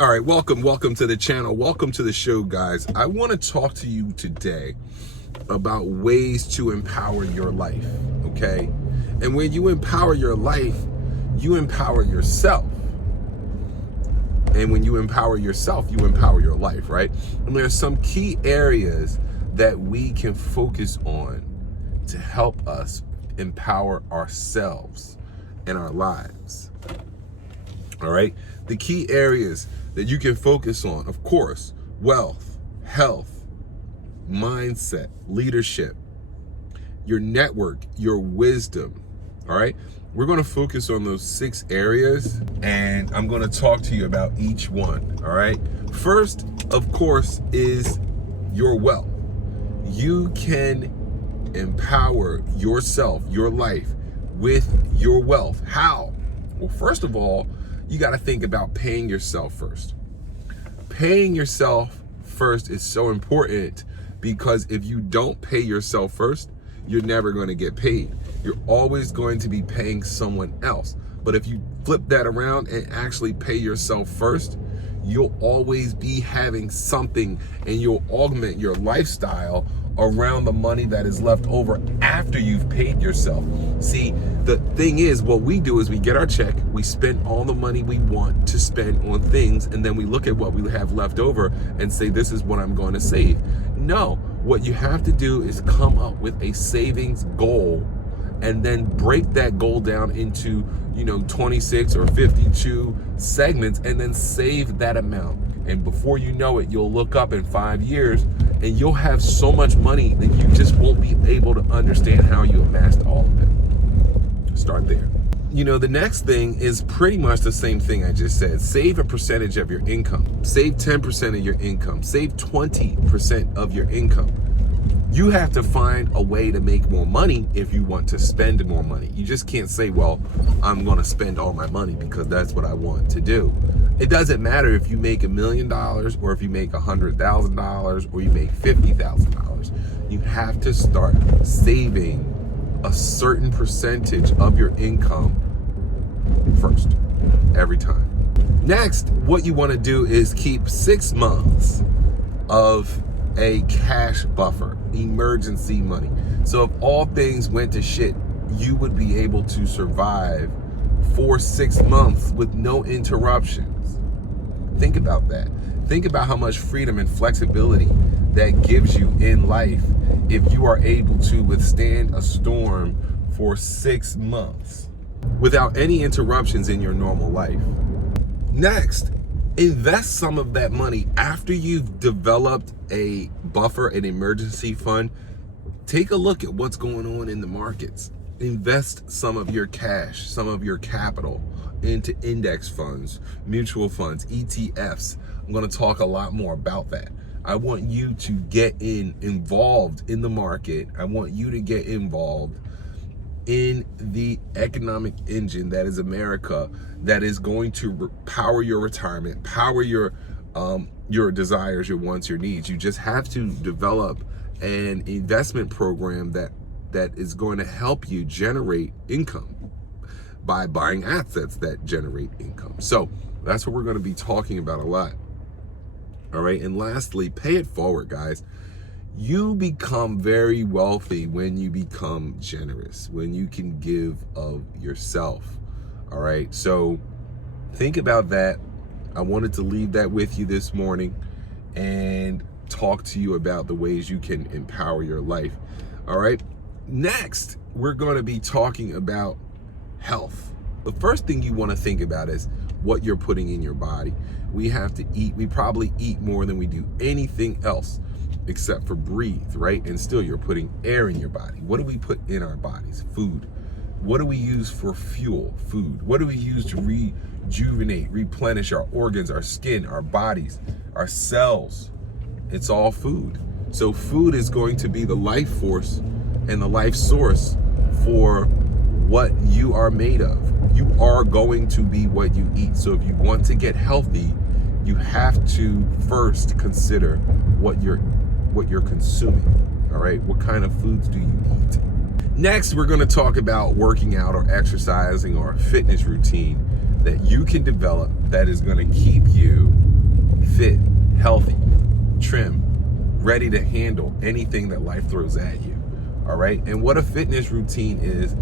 All right, welcome to the channel. Welcome to the show, guys. I want to talk to you today about ways to empower your life, okay? And when you empower your life, you empower yourself. And when you empower yourself, you empower your life, right? And there's some key areas that we can focus on to help us empower ourselves and our lives. All right? The key areas that you can focus on, of course, wealth, health, mindset, leadership, your network, your wisdom. All right? We're going to focus on those 6 areas, and I'm going to talk to you about each one. All right? First, of course, is your wealth. You can empower yourself, your life, with your wealth. How? Well, first of all, you got to think about paying yourself first. Paying yourself first is so important, because if you don't pay yourself first, you're never going to get paid. You're always going to be paying someone else. But if you flip that around and actually pay yourself first, you'll always be having something, and you'll augment your lifestyle around the money that is left over after you've paid yourself. See, the thing is, what we do is we get our check, we spend all the money we want to spend on things, and then we look at what we have left over and say, this is what I'm going to save. No, what you have to do is come up with a savings goal and then break that goal down into 26 or 52 segments, and then save that amount. And before you know it, you'll look up in 5 years and you'll have so much money that you just won't be able to understand how you amassed all of it. Start there. The next thing is pretty much the same thing I just said. Save a percentage of your income. Save 10% of your income. Save 20% of your income. You have to find a way to make more money if you want to spend more money. You just can't say, well, I'm going to spend all my money because that's what I want to do. It doesn't matter if you make $1 million or if you make $100,000 or you make $50,000. You have to start saving a certain percentage of your income first, every time. Next, what you want to do is keep 6 months of a cash buffer, emergency money. So if all things went to shit, you would be able to survive for 6 months with no interruptions. Think about that. Think about how much freedom and flexibility that gives you in life if you are able to withstand a storm for 6 months without any interruptions in your normal life. Next, invest some of that money after you've developed a buffer, an emergency fund. Take a look at what's going on in the markets. Invest some of your cash, some of your capital into index funds, mutual funds, ETFs. I'm going to talk a lot more about that. I want you to get involved in the market. I want you to get involved in the economic engine that is America, that is going to power your retirement, power your desires, your wants, your needs. You just have to develop an investment program that is going to help you generate income by buying assets that generate income. So that's what we're going to be talking about a lot. All right. And lastly, pay it forward, guys. You become very wealthy when you become generous, when you can give of yourself. All right. So think about that. I wanted to leave that with you this morning and talk to you about the ways you can empower your life. All right. Next, we're going to be talking about health. The first thing you want to think about is what you're putting in your body. We have to eat. We probably eat more than we do anything else except for breathe, right? And still you're putting air in your body. What do we put in our bodies? Food. What do we use for fuel? Food. What do we use to rejuvenate, replenish our organs, our skin, our bodies, our cells? It's all food. So food is going to be the life force and the life source for what you are made of. You are going to be what you eat. So if you want to get healthy, you have to first consider what you're consuming. All right, what kind of foods do you eat? Next, we're going to talk about working out or exercising or a fitness routine that you can develop that is going to keep you fit, healthy, trim, ready to handle anything that life throws at you. All right. And what a fitness routine is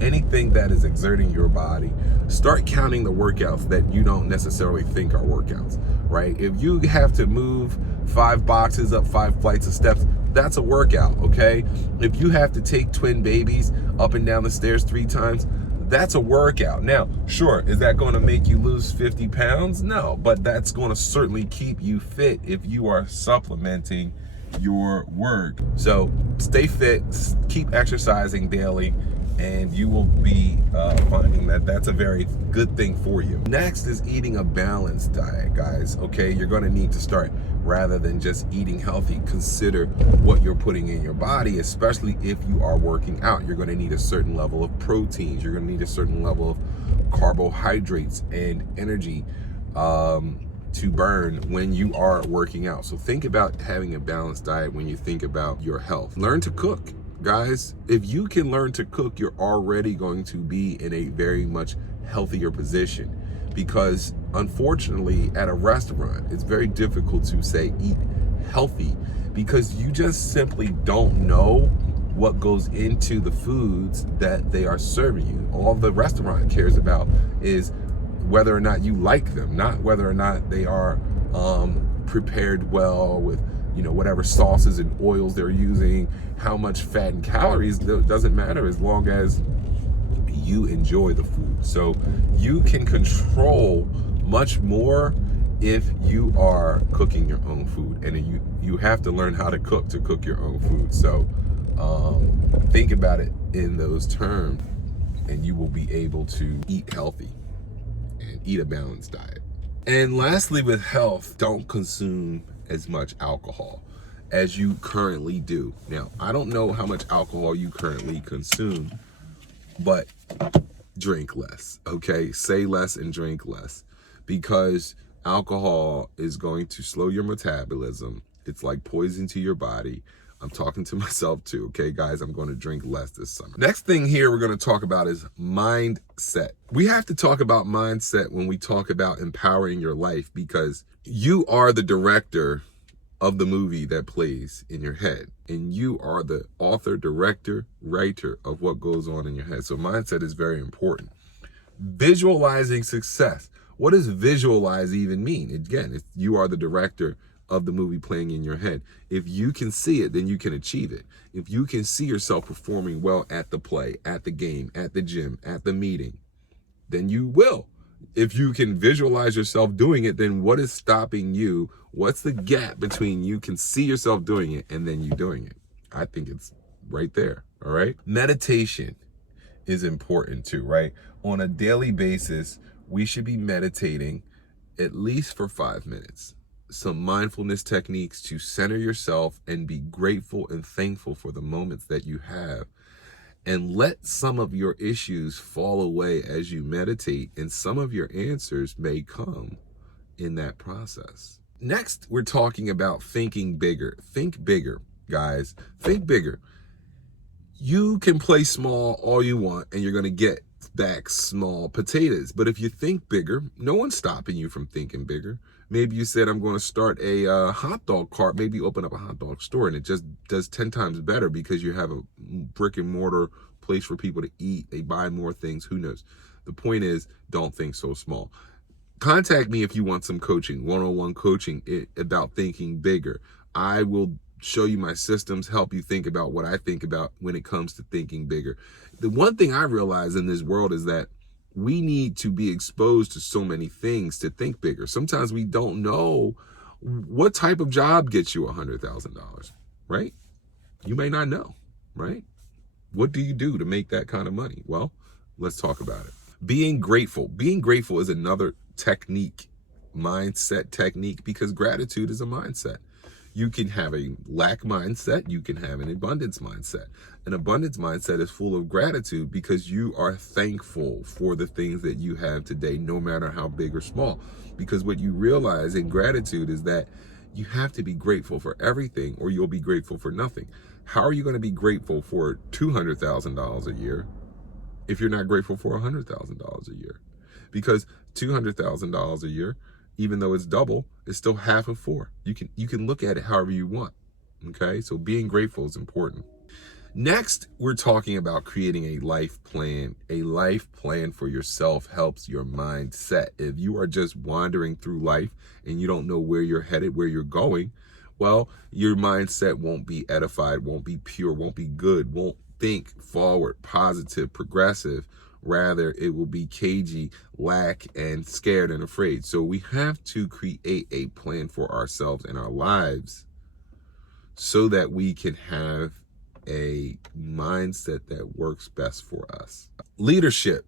anything that is exerting your body. Start counting the workouts that you don't necessarily think are workouts, right? If you have to move 5 boxes up 5 flights of steps, that's a workout, okay? If you have to take twin babies up and down the stairs 3 times, that's a workout. Now, sure, is that going to make you lose 50 pounds? No, but that's going to certainly keep you fit if you are supplementing your work. So stay fit, keep exercising daily, and you will be finding that that's a very good thing for you. Next is eating a balanced diet, guys. Okay, you're going to need to start, rather than just eating healthy, consider what you're putting in your body, especially if you are working out. You're going to need a certain level of proteins. You're going to need a certain level of carbohydrates and energy to burn when you are working out. So think about having a balanced diet when you think about your health. Learn to cook, guys. If you can learn to cook, you're already going to be in a very much healthier position, because unfortunately at a restaurant, it's very difficult to say eat healthy, because you just simply don't know what goes into the foods that they are serving you. All the restaurant cares about is whether or not you like them, not whether or not they are prepared well with, you know, whatever sauces and oils they're using, how much fat and calories. Doesn't matter as long as you enjoy the food. So you can control much more if you are cooking your own food, and you have to learn how to cook your own food. So think about it in those terms, and you will be able to eat healthy and eat a balanced diet. And lastly, with health, don't consume as much alcohol as you currently do. Now, I don't know how much alcohol you currently consume, but drink less, okay? Say less and drink less, because alcohol is going to slow your metabolism. It's like poison to your body. I'm talking to myself too, okay, guys? I'm going to drink less this summer. Next thing here we're going to talk about is mindset. We have to talk about mindset when we talk about empowering your life, because you are the director of the movie that plays in your head, and you are the author, director, writer of what goes on in your head. So mindset is very important. Visualizing success. What does visualize even mean? Again, you are the director of the movie playing in your head. If you can see it, then you can achieve it. If you can see yourself performing well at the play, at the game, at the gym, at the meeting, then you will. If you can visualize yourself doing it, then what is stopping you? What's the gap between you can see yourself doing it and then you doing it? I think it's right there, all right? Meditation is important too, right? On a daily basis, we should be meditating at least for 5 minutes. Some mindfulness techniques to center yourself and be grateful and thankful for the moments that you have. And let some of your issues fall away as you meditate, and some of your answers may come in that process. Next, we're talking about thinking bigger. Think bigger, guys. Think bigger. You can play small all you want, and you're going to get back small potatoes. But if you think bigger, no one's stopping you from thinking bigger. Maybe you said, I'm going to start a hot dog cart. Maybe you open up a hot dog store, and it just does 10 times better because you have a brick and mortar place for people to eat. They buy more things. Who knows? The point is, don't think so small. Contact me if you want some coaching, one-on-one coaching about thinking bigger. I will show you my systems, help you think about what I think about when it comes to thinking bigger. The one thing I realize in this world is that we need to be exposed to so many things to think bigger. Sometimes we don't know what type of job gets you $100,000, right? You may not know, right? What do you do to make that kind of money? Well, let's talk about it. Being grateful. Being grateful is another technique, mindset technique, because gratitude is a mindset. You can have a lack mindset. You can have an abundance mindset. An abundance mindset is full of gratitude because you are thankful for the things that you have today, no matter how big or small. Because what you realize in gratitude is that you have to be grateful for everything, or you'll be grateful for nothing. How are you going to be grateful for $200,000 a year if you're not grateful for $100,000 a year? because $200,000 a year, even though it's double, is still half of 4. You can look at it however you want. Okay, so being grateful is important. Next, we're talking about creating a life plan. A life plan for yourself helps your mindset. If you are just wandering through life and you don't know where you're headed, where you're going, well, your mindset won't be edified, won't be pure, won't be good, won't think forward, positive, progressive. Rather, it will be cagey, lack, and scared and afraid. So we have to create a plan for ourselves and our lives so that we can have a mindset that works best for us. Leadership,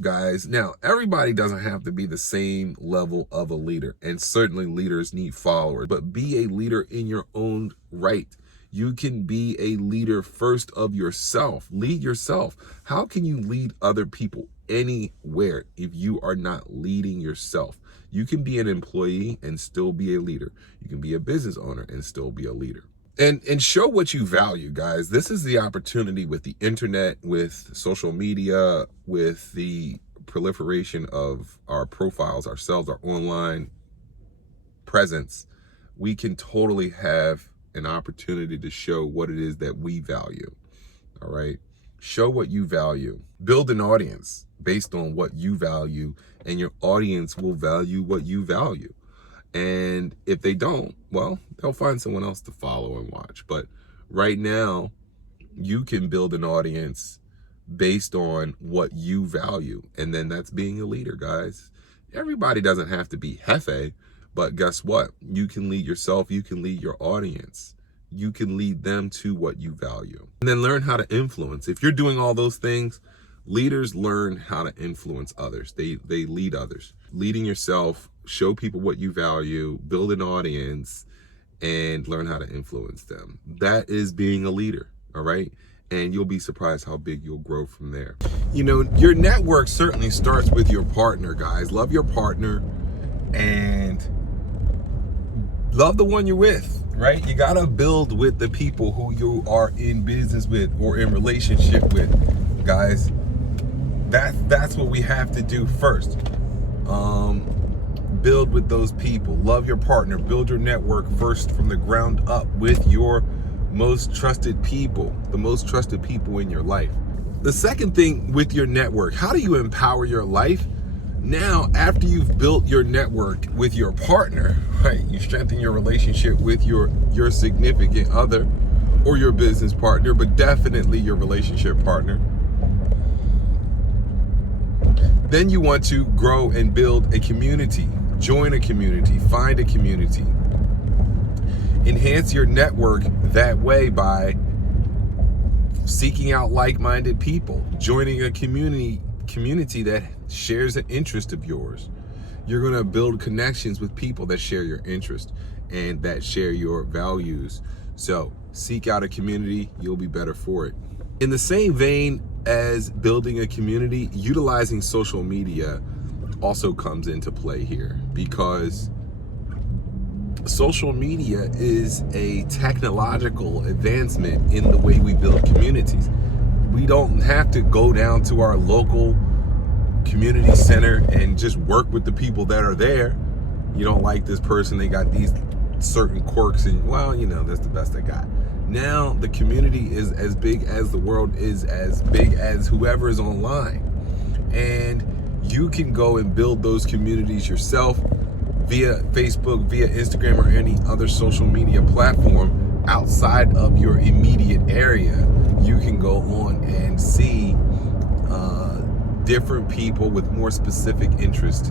guys. Now, everybody doesn't have to be the same level of a leader, and certainly leaders need followers, but be a leader in your own right. You can be a leader first of yourself. Lead yourself. How can you lead other people anywhere if you are not leading yourself? You can be an employee and still be a leader. You can be a business owner and still be a leader. And show what you value, guys. This is the opportunity with the internet, with social media, with the proliferation of our profiles, ourselves, our online presence. We can totally have an opportunity to show what it is that we value. All right. Show what you value. Build an audience based on what you value, and your audience will value what you value. And if they don't, well, they'll find someone else to follow and watch. But right now, you can build an audience based on what you value. And then that's being a leader, guys. Everybody doesn't have to be Jefe, but guess what? You can lead yourself. You can lead your audience. You can lead them to what you value. And then learn how to influence. If you're doing all those things, leaders learn how to influence others. They lead others. Leading yourself, show people what you value, build an audience, and learn how to influence them. That is being a leader, all right? And you'll be surprised how big you'll grow from there. You know, your network certainly starts with your partner, guys. Love your partner and love the one you're with, right? You gotta build with the people who you are in business with or in relationship with, guys. That's what we have to do first. Build with those people. Love your partner. Build your network first from the ground up with your most trusted people, the most trusted people in your life. The second thing with your network, how do you empower your life? Now, after you've built your network with your partner, right? You strengthen your relationship with your significant other or your business partner, but definitely your relationship partner. Then you want to grow and build a community. Join a community, find a community. Enhance your network that way by seeking out like-minded people, joining a community that shares an interest of yours. You're going to build connections with people that share your interest and that share your values. So seek out a community, you'll be better for it. In the same vein as building a community, utilizing social media also comes into play here, because social media is a technological advancement in the way we build communities. We don't have to go down to our local community center and just work with the people that are there. You don't like this person, they got these certain quirks, and well, you know, that's the best I got. Now the community is as big as the world is as big as whoever is online. And you can go and build those communities yourself via Facebook, via Instagram, or any other social media platform outside of your immediate area. You can go on and see different people with more specific interests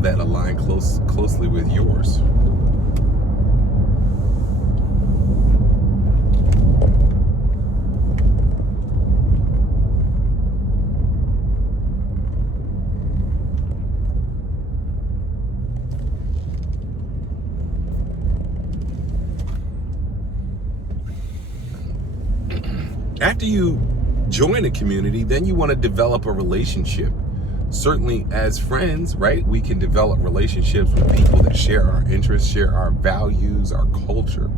that align closely with yours. After you join a community, then you want to develop a relationship. Certainly as friends, right? We can develop relationships with people that share our interests, share our values, our culture.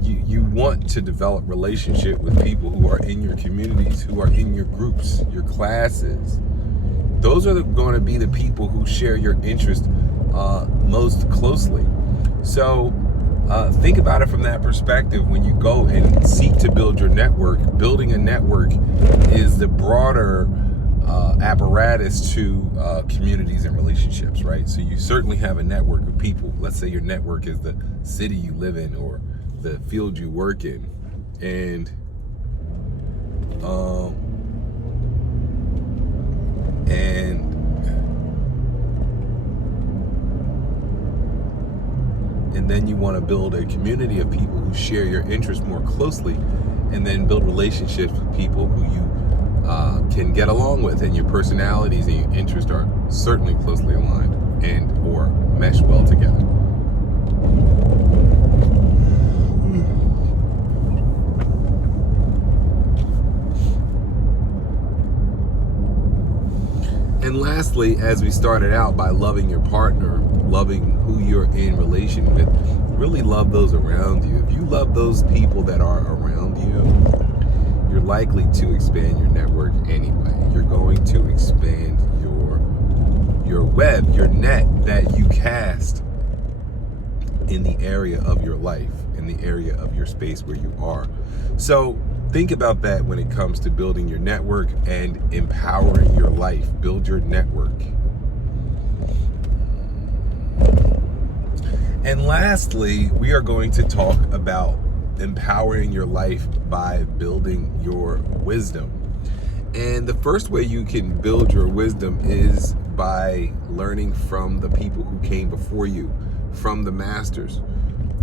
You want to develop relationship with people who are in your communities, who are in your groups, your classes, those are going to be the people who share your interest most closely. So think about it from that perspective. When you go and seek to build your network, building a network is the broader apparatus to communities and relationships, right? So you certainly have a network of people. Let's say your network is the city you live in or the field you work in, and then you want to build a community of people who share your interests more closely, and then build relationships with people who you can get along with, and your personalities and your interests are certainly closely aligned and or mesh well together. And lastly, as we started out, by loving your partner, loving who you're in relation with, really love those around you. If you love those people that are around you, you're likely to expand your network anyway. You're going to expand your web, your net that you cast in the area of your life, in the area of your space where you are. So think about that when it comes to building your network and empowering your life. Build your network. And lastly, we are going to talk about empowering your life by building your wisdom. And the first way you can build your wisdom is by learning from the people who came before you, from the masters,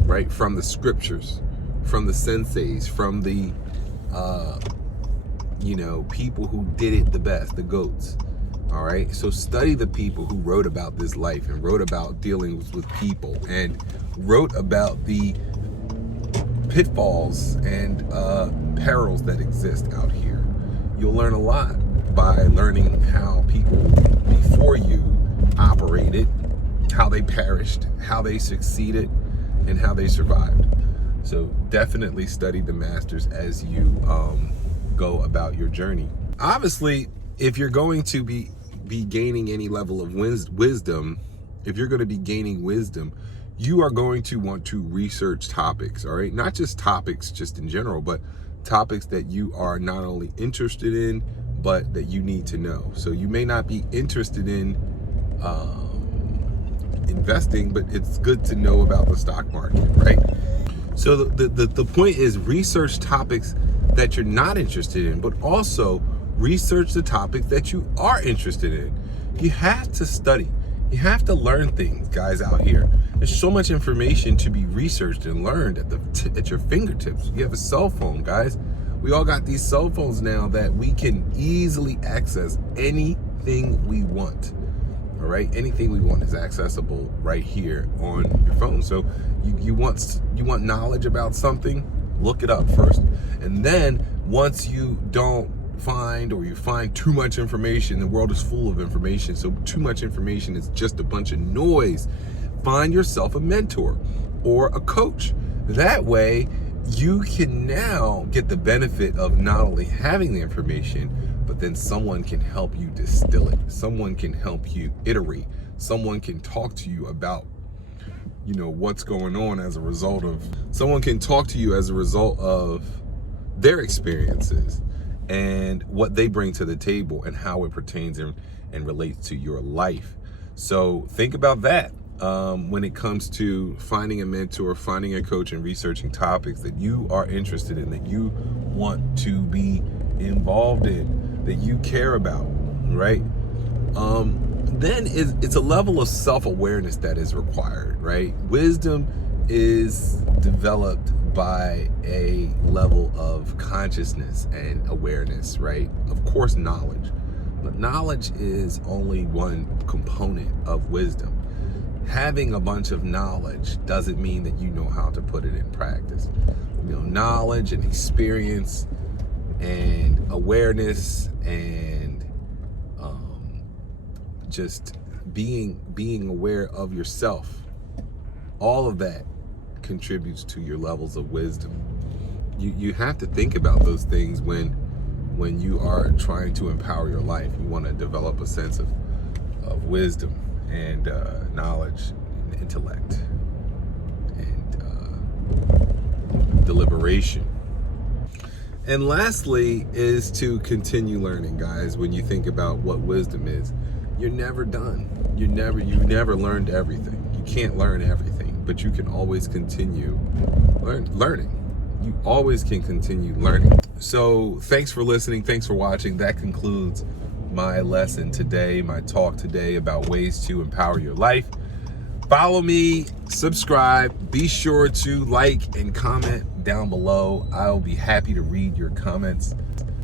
right? From the scriptures, from the senseis, from the people who did it the best, the GOATs. All right, so study the people who wrote about this life and wrote about dealing with people and wrote about the pitfalls and perils that exist out here. You'll learn a lot by learning how people before you operated, how they perished, how they succeeded, and how they survived. So definitely study the masters as you go about your journey. Obviously, if you're going to be gaining any level of wisdom, if you're going to be gaining wisdom, you are going to want to research topics, all right? Not just topics just in general, but topics that you are not only interested in, but that you need to know. So you may not be interested in investing, but it's good to know about the stock market, right? So the point is, research topics that you're not interested in, but also research the topics that you are interested in. You have to study. You have to learn things, guys, out here. There's so much information to be researched and learned at your fingertips. You have a cell phone, guys. We all got these cell phones now that we can easily access anything we want. All right, anything we want is accessible right here on your phone. So you want knowledge about something, look it up first, and then once you don't find, or you find too much information, the world is full of information, so too much information is just a bunch of noise, find yourself a mentor or a coach. That way you can now get the benefit of not only having the information, but then someone can help you distill it. Someone can help you iterate. Someone can talk to you about, what's going on as a result of, someone can talk to you as a result of their experiences and what they bring to the table and how it pertains and relates to your life. So think about that when it comes to finding a mentor, finding a coach, and researching topics that you are interested in, that you want to be involved in, that you care about, right? Then it's a level of self-awareness that is required, right? Wisdom is developed by a level of consciousness and awareness, right? Of course, knowledge. But knowledge is only one component of wisdom. Having a bunch of knowledge doesn't mean that you know how to put it in practice. Knowledge and experience and awareness and just being aware of yourself, all of that contributes to your levels of wisdom. You have to think about those things when you are trying to empower your life. You want to develop a sense of of wisdom and knowledge and intellect and deliberation. And lastly is to continue learning, guys. When you think about what wisdom is, you're never done. You've never learned everything. You can't learn everything, but you can always continue learning. You always can continue learning. So thanks for listening. Thanks for watching. That concludes my lesson today, my talk today about ways to empower your life. Follow me, subscribe, be sure to like and comment down below. I'll be happy to read your comments.